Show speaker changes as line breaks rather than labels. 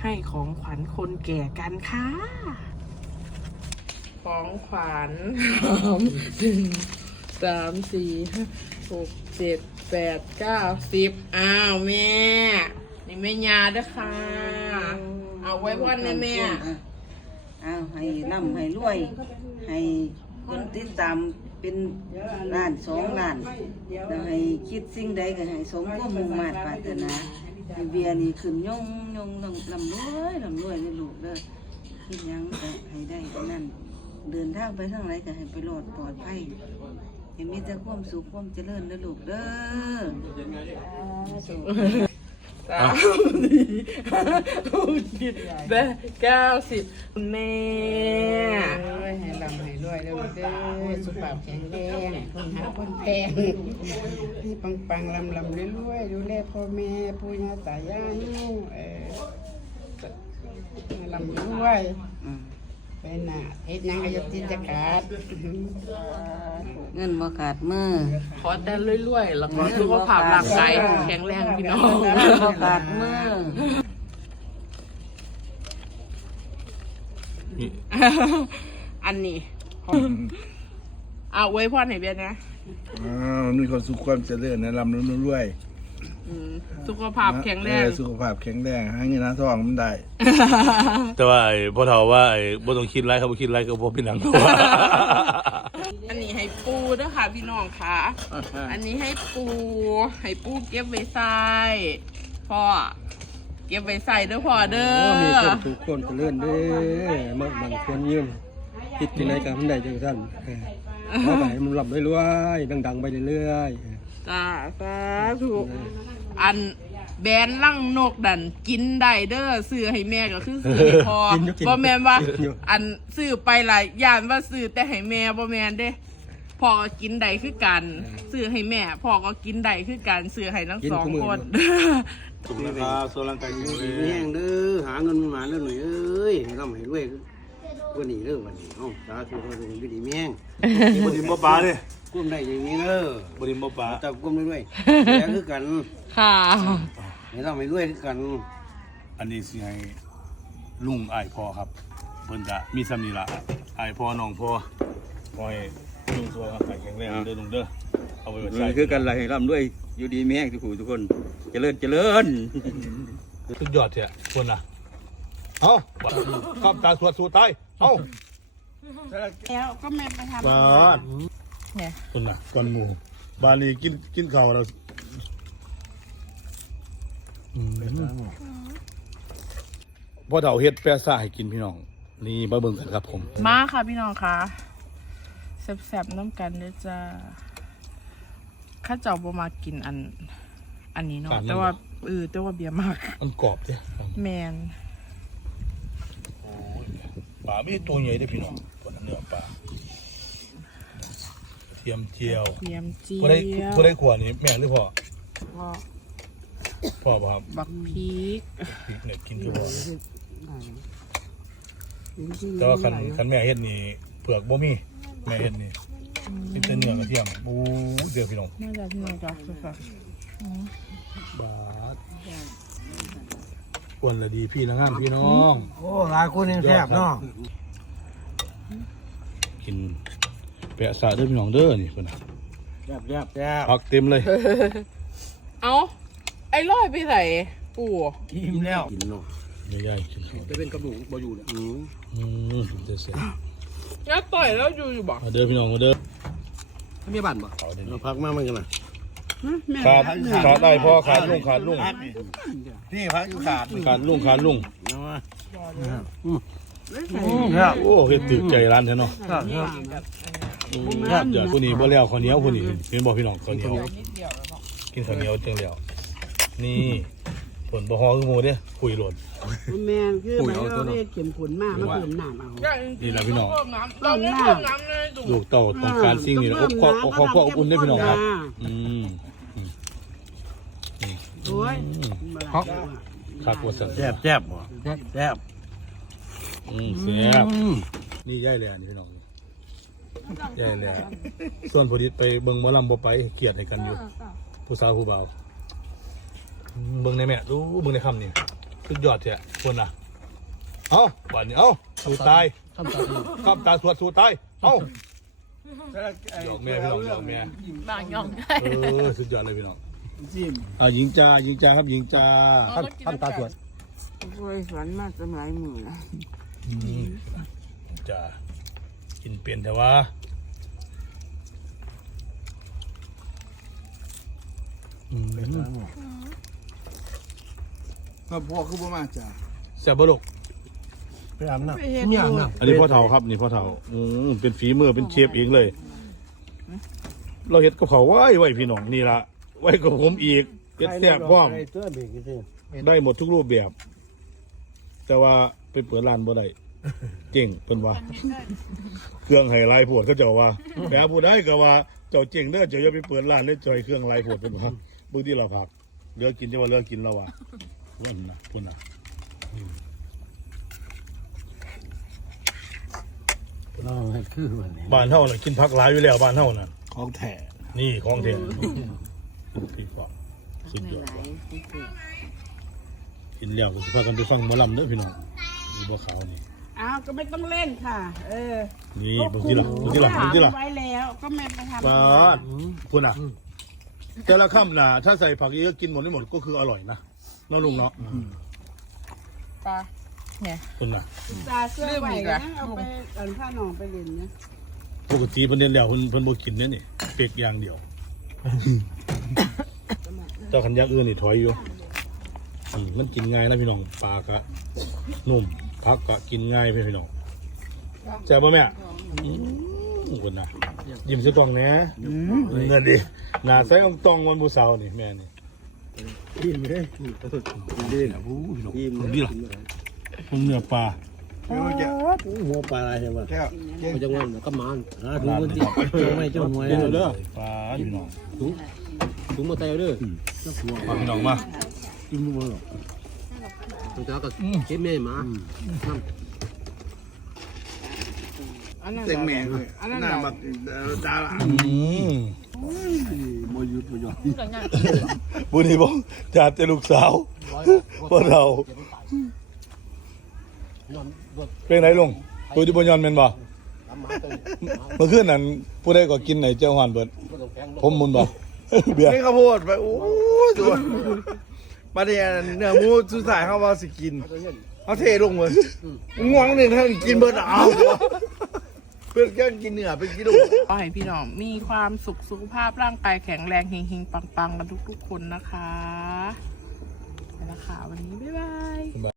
ให้ของขวัญคนแก่กันค่ะ ของขวัญหนึ่งสามสี่ห้าหกเจ็ดแปดเก้าสิบอ้าวแม่ นี่แม่ยาเด้อค่ะ เอาไว้วันนะแม่
อ้าวให้ร่ำให้รวย ให้คนติดตามเป็นล้านสองล้านแล้วให้คิดสิ่งใดก็ให้สมความมุ่งมา่ปรารถนาให้ เบียนี่ขึ้นยงยงลำลำรวยลำรวยเลยลูกเด้อคิดยังแต่ให้ได้นั่น เดินทางไปทางไหนก็ให้ไปรอดปลอดภัยให้มีแต่ความสุขความเจริญเด้อลูกเด้อ
สามสี่ห้าหกเจ็ดแปดเก้าสิบแม่
ให้ลำให้รวยเร็วเด้อสุขภาพแข็งแรงคนหาคนแพงให้ปังปังลำลำเรื่อยๆดูแลพ่อแม่ปู่ย่าตายายเออลำรวย
อืม
ไปหน้าเฮ็ดหยังก็อยกติดจะขาด
เงินบ่ขาดมือ
ขอแต่รวยๆ แล้วก็สุขภาพร่างกายแข็งแรงพี่น้อง
เงินบ่ขาดมือ
อันนี้เอาไว้พ่อไหนเบียร์นะ
อ้าวมีความสุขความเจริญนะลำนุ่นรวย
อืมสุขภาพแข็งแรง
เออสุขภาพแข็งแรงหาเงินหาทองมันได้
แต่ว่าไอ้พ่อเฒ่าว่าไอ้บ่ต้องคิดไรครับบ่คิดไรก็บ่เป็นหนังตัว
อันนี้ให้ปูด้วยค่ะ พี่น้องค่ะ อันนี้ให้ปูให้ปูเก็บไว้ใส่พ่อเก็บไว้ใส่เด้อพ่อเด้
โอ้มีคน
อ
ถูกคนเจริญเด้อมักบางคนยืมคิดที่ไหนกันมันได้จังสั้นเออเอาไปมันรับเรื่อยๆดัง ๆ ไปเรื่อยๆเออ
จ้าสาธุอันแบรนด์ลั่งนกดันกินได้เด้อซื้อให้แม่ก็คือซื้อให้พ่อบ่แม่นว่าอันซื้อไปหลายย่านว่าซื้อแต่ให้แม่บ่แม่นเด้พ่อก็กินได้คือกันซื้อให้แม่พ่อก็กินได้คือกันซื้อให้ทั้งสองคน
สุขนะครับส่วนร่างกายแข็งแร
แห้
ง
งเด้อหาเงินมาแล้วหน่อยเอ้ยให้ร่ำให้รวย วันนี้เด้อวันนี้เอ้าสาธุขอให้อยู่ดีแม่ง
บดิมบ่ปลาเด้
กุ้มได้อย่างนี้เด้อ
บดิมบ่ปลา
จับกุ้มด้วยแล้วคือกัน
ค่ะ
ให้ร่ำให้วยคือกัน
อันนี้สิให้ลุงไอ้พ่อครับเพิ่นก็มีซ้ำนีล่ะอ้พ่อน้องพ่อขอให้ลุงสุขภาพแข็งแรงเด้อลุงเด้อเอาไว้ไว้ใส่
คือกันไรให้ร่ำรวยอยู่ดีแม่งทุกผู้ทุกคนเจริญเจริญ
สุดยอดเถอะคนน่ะ เอ้าคำตาสวดสู่ตายเอ้า
แล้วก็แม่ไปทำ
บาดคนน่ะก่อนหมู่บานนี้กินกินข้าวแล้วอืมพ่อเฒ่าเฮ็ดแปะซ่าให้กินพี่น้อง นี่มาเบิ่งกันครับผม
มาค่ะพี่น้องค่ะแซ่บๆน้ำกันเด้อจ้าข้าเจ้าบ่มากินอัน อันนี้เนาะ
อันนี้
แต่ว่าเออแต่ว่าเบียร์มาก
มันกรอบเด้อ
แมน
ปลาไม่ตัวใหญ่เด้อพี่น้องตัวนั้นเนื้อปลาเทียมเจียว
เทียมเจี
ผู้ได้
ยว
ผู้ได้ขวานี่แม่หรือพ่อ
ก็
พ่อป่ะครับ
บักพริก
พริกเนี่ยกินคือพ่อแต่ว่าคันคันแม่เฮ็ดนี่เผือกบ่มีแม่เฮ็ดนี่มีแต่เนื้อกระเทียมโอ้เดี๋ยวพี่น้อง
น่าจะพี่น้องจ้ะสุด
บา ทควรละดีพี่ละงามพี่น้อง
โอ้หลายคนยังแซ่บเนาะ
กินแปะสะเด้อพี่น้องเด้อนี่เพิ่นน่ะ
แซ่บแซ่บแซ่บ
ผักเต็มเลย
ๆเอาไอ้ร้อยไปใส่ปู่
อิ่มแล้วกินเนาะ
ใหญ่ๆกินข้าว
จะเป็นกระดูกบ่อยู่เนี่ยอืม
อืมเดี๋ยวเสร็จ
แล้วต่อยแล้วอยู่อยู่บอก
มาเด้อพี่น้องมาเด้อ
มีบ้านบ่
เอาเด้อ
เราพักมามันกันนะ
ขาดขาดได้พ่อขาดลุงขาดลุง
นี่พักอยู่ขาด
ขาดลุงขาดลุง
เอามา
โอ้เฮ็ดตึกใจร้านแท้เนาะ
ครับครับ
ครับเดี๋ยวผู้นี้บ่แล้วข้าวเหนียวผู้นี้เห็นบ่พี่น้องข้าวเหนียว
นิดเดียวแล้วบอก
กินข้าวเหนียวจังแล้วนี่ผลบ่ฮอคือหมูเด้คุยหล่น
แม่คือมันเราเรียกเข็มขุนมากมาเพิ่มน้ำเอา
นี่ล่ะพี่น้อง
เพิ่มน้ำเราไม่เพิ่มน้ำเลยดู
ลูกเต่าต้องการสิ่งนี้แล้วอบครอบอบครอบครอบอบอุ่นได้อพี่น้องครับอืม
โอ้ย
ครับครับว่าซั่น
แซ่บแซ่บบ่แซ่บ
อืมแซ่บนี่ยายแหล่นี่พี่น้องยายแหล่ส่วนผู้ที่ไปเบิ่งหมอลำบ่ไปเครียดให้กันอยู่ ผู้สาวผู้บ่าวเบิ่งในแม่ดูเบิ่งในคำนี่สุดยอดเถอะคนน่ะเอาบ้านนี้เอาสู้ตาย
ทำตาดี
ข้ามตาสวดสู้ตายเอาหยอกแม่พี่น้องหยอกแม่
บางยอง
เออสุดยอดเลยพี่น้อง อ่าหญิงจ้าหญิงจ้าครับหญิงจ้า
ทำทำตาสวด
โอ้ยฝันมาตั้งหลายมื้อแล้ว
อืมจ้ากินเปลี่ยนแต่ว่าอืม
ครับพ่อคือบ่มาจ้า
แซ่บบ่ลูก
ไปอาบน้ำเนี่ยน้ำ
อันนี้พ่อเฒ่าครับนี่พ่อเฒ่าอืมเป็นฝีมือเป็นเชฟเองเลย เราเฮ็ดกับเขาวไว้ไว้พี่น้องนี่ละ ไว้กับผมอีกเฮ็ดแซ่บพร้อม
ไตัวเบรกอีกที
ได้หมดทุกรูปแบบ แต่ว่าไปเปิดร้านบ่ได้เจ๋งเพิ่นว่า เครื่องไฮไลท์ปวดเขาเจ้าว่าแต่ผู้ใดก็ว่าเจ้าเจ๋งเด้อเจ้าอย่าไปเปิดร้านได้จอยเครื่องไลท์ปวดเพิ่นว่าบางทีเราพักเหลือกินจะว่าเหลือกินแล้วว่าวันน่ะพุ่นน่ะ
เราให้คือวันนี้
บ้านเฮาน่ะกินผักหลายอยู่แล้วบ้านเฮาน่ะ
ของแท้
นี่ของเทน พี่ฟอสุดยอด
หลายๆที่สุด
กินแล้วก็สิพากันไปฟังหมอลำเด้อพี่น้องมีบัวขาวนี่
อ้าวก็ไม่ต้องเล่นค่ะ เออ
นี่บางทีละบางทีละบางทีละ
ไว้แล้วก็ไม่ไปทำ
ปาดคุณอะแต่ละคำน่ะถ้าใส่ผักเยอะกินหมดไม่หมดก็คืออร่อยนะเน้องลุงเนาะ
ปลาเนี่ย
คุณน่ะ
ตาเสื้อไหวนะเอาไปเอันผ้าหนองไปเล่นนะ
ปกติเพิ่นเรียนแล้วเพิ่นเพิ่นบ่กินเนี่ยนี่เป็กอย่างเดียว เจ้าขันอยางอื่นนี่ถอยอยู่อืมมันกินง่ายนะพี่น้องปลากะนุ่มผักกะกินง่ายพี่น้องแจ่บป่ะแม่อืมคุณน่ะยิ้มใส่กล่องแหน่เงินดิหน้าใส่ตองวันผู้สาวนี่แม่นี่
อิ่มเลยดีนะ
โอ้ยพี่น้อง
อิ่ม
ดีล่ะมึงเนื้อปลา
หัวปลาอะไรใช่ไหม
แก้วเจ๊
เขาจะว่าก็มันหาถุงมันที่เจ้าไม่เจ้าหัว
เด้
เด้
อ
อ
ปลาพี่น้อง
ถุงถุงมาเตะเด้อ
ปลาพี่น้องมา
กินมือหรอกตัวจ้าก็เก็บแม่มาน้ำ
เต็งแม่เลย
นนั้น
หน้า
เรา
บักดาละ
อืม
ยุดบ่หย่อน
บุญนี่บอกจากแต่ลูกสาวพวกเรา
นอนรถ
เป็นไหนลงตัวที่บนยอนแม่นบ่เมื่อคืนนั้นผู้ใดก็กินไหนเจ้าหวานเบิดผมมุนบ่ เบียร์
นี่ข้าวโพดไปโอ้ยตัวมาเดียเนื้อหมูสุดท้ายเขาว่าสิกินเขาเทลงเลยง่วงหนึ่งท่านกินเบิร์ดเอาเพื่อนแกกินเนื้อเป็นกิโล
ขอให้พี่น้องมีความสุขสุขภาพร่างกายแข็งแรงเฮงๆ ปังๆ กันทุกๆ คนนะคะไปละค่ะวันนี้ บ๊ายบาย